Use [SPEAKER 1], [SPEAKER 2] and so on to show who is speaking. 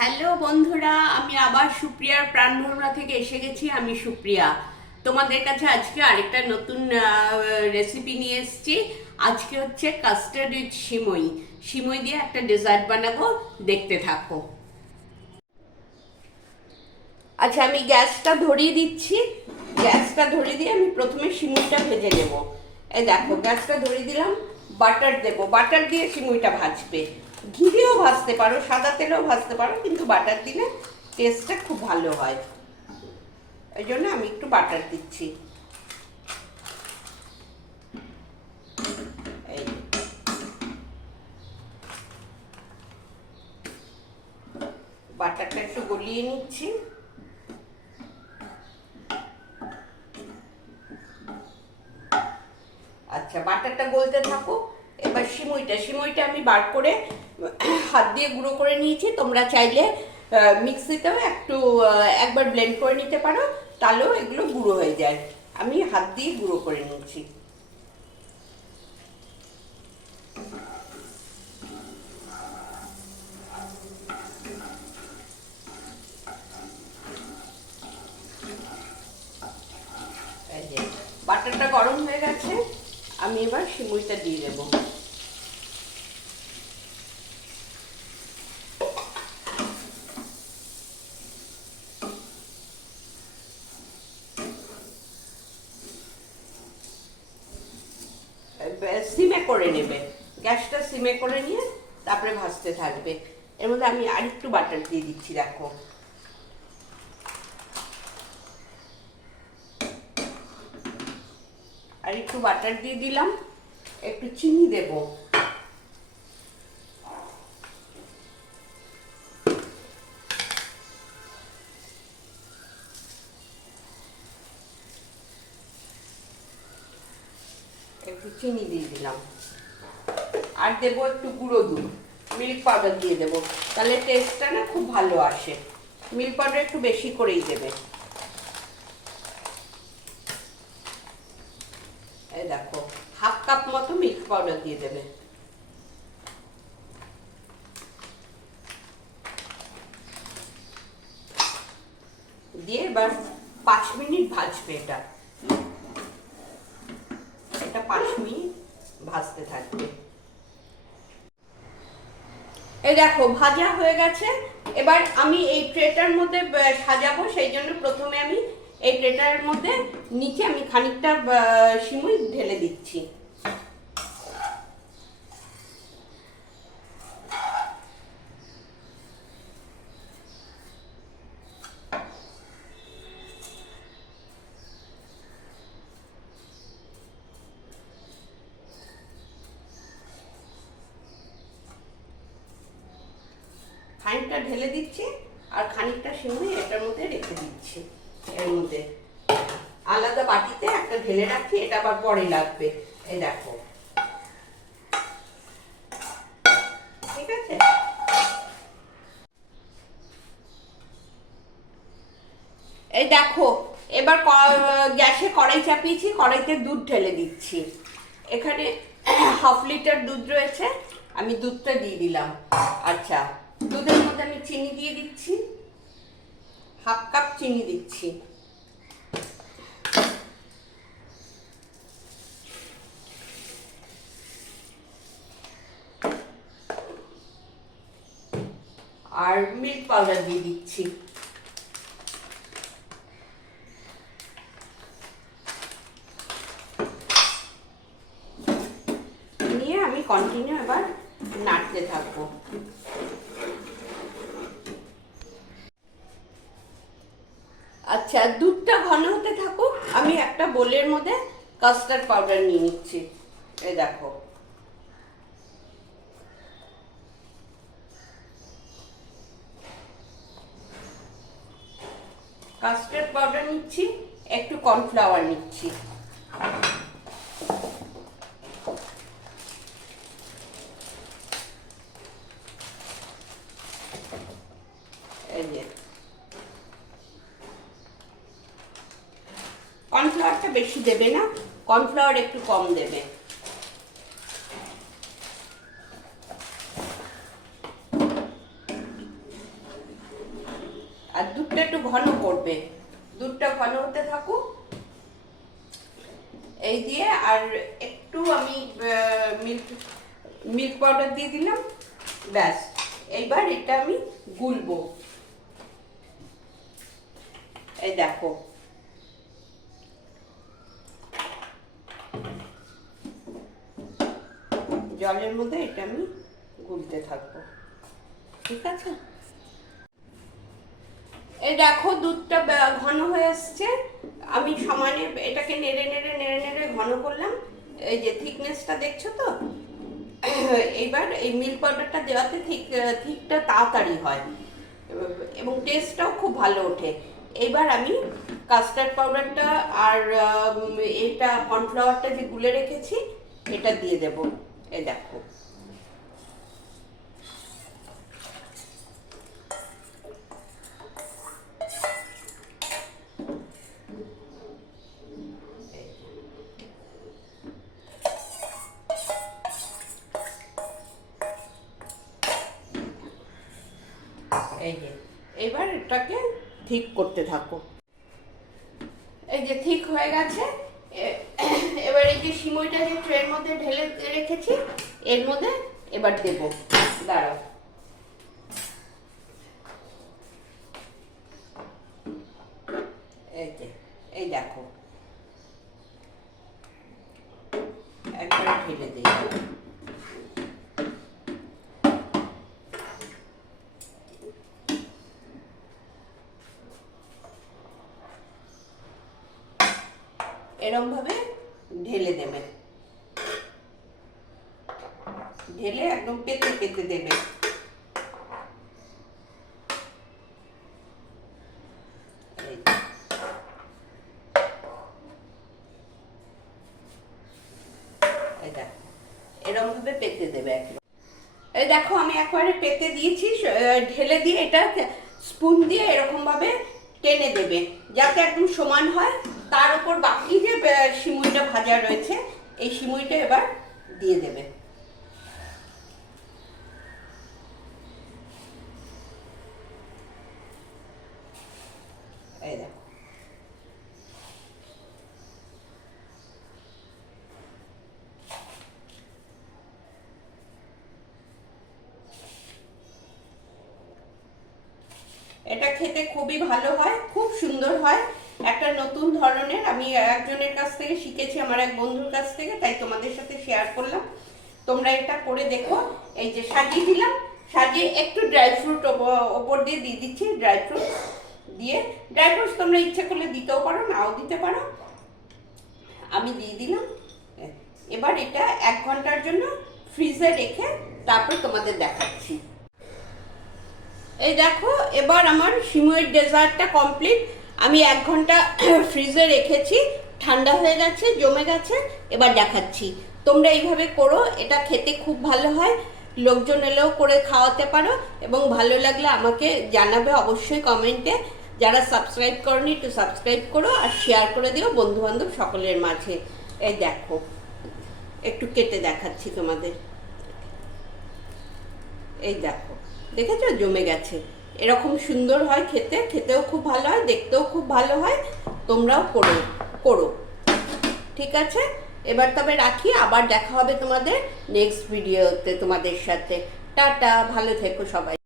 [SPEAKER 1] Hello বন্ধুরা, আমি আবার সুপ্রিয়ার প্রাণভরমা থেকে এসে গেছি, আমি সুপ্রিয়া। তোমাদের কাছে আজকে আরেকটা নতুন রেসিপি নিয়ে এসেছি। আজকে হচ্ছে কাস্টার্ড উইথ সিমই। সিমই দিয়ে একটা ডেজার্ট বানাবো, দেখতে থাকো। আচ্ছা আমি গ্যাসটা ধরিয়ে দিচ্ছি। গ্যাসটা ধরিয়ে দিয়ে আমি প্রথমে সিমুইটা ভেজে নেব। এই দেখো, গ্যাসটা ধরিয়ে দিলাম, বাটার দেবো। বাটার দিয়ে সিমুইটা ভাজবে। ঘি দিয়েও ভাজতে পারো, সাদা তেলেও ভাজতে পারো, কিন্তু বাটার দিলে টেস্টটা খুব ভালো হয়। এই জন্য আমি একটু বাটার দিচ্ছি। বাটারটা একটু গলিয়ে নিচ্ছি। আচ্ছা বাটারটা গলতে থাকো এবার সিমুইটা সিমুইটা আমি বার করে হাত দিয়ে গুঁড়ো করে নিয়েছি। তোমরা চাইলে মিক্সিতেও একটু একবার ব্লেন্ড করে নিতে পারো, তাহলেও এগুলো গুঁড়ো হয়ে যায়। আমি হাত দিয়ে গুঁড়ো করে নিচ্ছি। বাটারটা গরম হয়ে গেছে, আমি এবার সিমুইটা দিয়ে দেবো সিমে করে নেবে। গ্যাসটা সিমে করে নিয়ে তারপরে ভাজতে থাকবে। এর মধ্যে আমি আর একটু বাটার দিয়ে দিচ্ছি, দেখো। আর একটু বাটার দিয়ে দিলাম। একটু চিনি দেব। একটু চিনি দিয়ে দিলাম। আর দেবো একটু গুঁড়ো দুধ। মিল্ক পাউডার দিয়ে দেবো। তাহলে টেস্টটা না খুব ভালো আসে। মিল্ক পাউডার একটু বেশি করেই দেবে। এই দেখো, হাফ কাপ মতো মিল্ক পাউডার দিয়ে দেবে। দিয়ে এবার পাঁচ মিনিট ভাজবে এটা পাঁচ মিনিট ভাজতে থাকবে। এই দেখো, ভাজা হয়ে গেছে। এবার আমি এই ট্রেটার মধ্যে সাজাবো, সেই জন্য প্রথমে আমি এই ট্রেটার মধ্যে নিচে আমি খানিকটা সিমুই ঢেলে দিচ্ছি। খানিকটা ঢেলে দিচ্ছি আর খানিকটা সিমুই এটার মধ্যে রেখে দিচ্ছি। এর মধ্যে আলাদা বাটিতে একটা ঢেলে রাখছি এটা আবার পরে লাগবে। এই দেখো। ঠিক আছে? এই দেখো, এবার গ্যাসে কড়াই চাপিয়েছি, কড়াইতে দুধ ঢেলে দিচ্ছি। এখানে হাফ লিটার দুধ রয়েছে, আমি দুধটা দিয়ে দিলাম। আচ্ছা দুধের মধ্যে আমি চিনি দিয়ে দিচ্ছি। হাফ কাপ চিনি দিচ্ছি। আর মিল্ক পাউডার দিয়ে দিচ্ছি। নিয়ে আমি কন্টিনিউ এবার নাড়তে থাকব। আচ্ছা দুধটা ঘন হতে থাকুক, আমি একটা বোলের মধ্যে কাস্টার্ড পাউডার নিয়ে নিচ্ছি। এই দেখো। কাস্টার্ড পাউডার নিচ্ছি, একটু কর্নফ্লাওয়ার নিচ্ছি। এই যে। কর্নফ্লাওয়ারটা বেশি দেবে না কর্নফ্লাওয়ার একটু কম দেবে। আর দুধটা একটু ঘন করবে। দুধটা ঘন হতে থাকুক। এই দিয়ে আর একটু আমি মিল্ক মিল্ক পাউডার দিয়ে দিলাম, ব্যাস। এইবার এটা আমি গুলবো। এই দেখো। জলের মধ্যে এটা আমি গুলতে থাকব। ঠিক আছে? এই দেখো, দুধটা ঘন হয়ে আসছে। আমি সমানে এটাকে নেড়ে নেড়ে নেড়ে নেড়ে ঘন করলাম। এই যে থিকনেসটা দেখছ তো? এইবার এই মিল্ক পাউডারটা দেওয়াতে ঠিক ঠিকটা তাড়াতাড়ি হয়। এবং টেস্টটাও খুব ভালো ওঠে। এইবার আমি কাস্টার্ড পাউডারটা আর এটা কর্নফ্লাওয়ারটা যে গুলে রেখেছি, এটা দিয়ে দেব। এই দেখো। এই যে, এবার এটাকে ঠিক করতে থাকো। এই যে ঠিক হয়ে গেছে। এ- এই যে সিমইটা যে ট্রের মধ্যে ঢেলে রেখেছি, এর মধ্যে এবার দেব। দাঁড়াও। এই দেখো। একবার ঢেলে দিই। এরম ভাবে ঢেলে দেবে ঢেলে একদম পেতে পেতে দেবে এরম ভাবে পেতে দেবে এই দেখো, আমি একবারে পেতে দিয়েছি ঢেলে দিয়ে এটা স্পুন দিয়ে এরকম ভাবে টেনে দেবে, যাতে একদম সমান হয়। তার উপর বাকি যে সিমুইটা ভাজা রয়েছে, এই সিমুইটা এবার দিয়ে দেবে। এটা খেতে খুবই ভালো হয়, খুব সুন্দর হয়। একটা নতুন ধরনের, আমি একজনের কাছ থেকে শিখেছি, আমার এক বন্ধুর কাছ থেকে, তাই তোমাদের সাথে শেয়ার করলাম। তোমরা এটা করে দেখো। এই যে সাজিয়ে দিলাম, সাজিয়ে একটু ড্রাই ফ্রুট ওপর দিয়ে দিয়ে দিচ্ছি ড্রাই ফ্রুট দিয়ে। ড্রাই ফ্রুটস তোমরা ইচ্ছে করলে দিতেও পারো, নাও দিতে পারো। আমি দিয়ে দিলাম। এবার এটা এক ঘণ্টার জন্য ফ্রিজে রেখে তারপর তোমাদের দেখাচ্ছি। এই দেখো, এবার আমার সিমুয়ের ডেজার্টটা কমপ্লিট আমি এক ঘণ্টা ফ্রিজে রেখেছি, ঠান্ডা হয়ে গেছে, জমে গেছে, এবার দেখাচ্ছি। তোমরা এইভাবে করো, এটা খেতে খুব ভালো হয়, লোকজন এলেও করে খাওয়াতে পারো, এবং ভালো লাগলে আমাকে জানাবে অবশ্যই কমেন্টে। যারা সাবস্ক্রাইব করনি, একটু সাবস্ক্রাইব করো আর শেয়ার করে দিও বন্ধু বান্ধব সকলের মাঝে। এই দেখো, একটু কেটে দেখাচ্ছি তোমাদের। এই দেখো, দেখেছ? জমে গেছে। এরকম সুন্দর হয় খেতে, খেতেও খুব ভালো হয়, দেখতেও খুব ভালো হয়, তোমরাও করো করো। ঠিক আছে? এবার তবে রাখি, আবার দেখা হবে তোমাদের নেক্সট ভিডিওতে তোমাদের সাথে। টাটা, ভালো থেকো সবাই।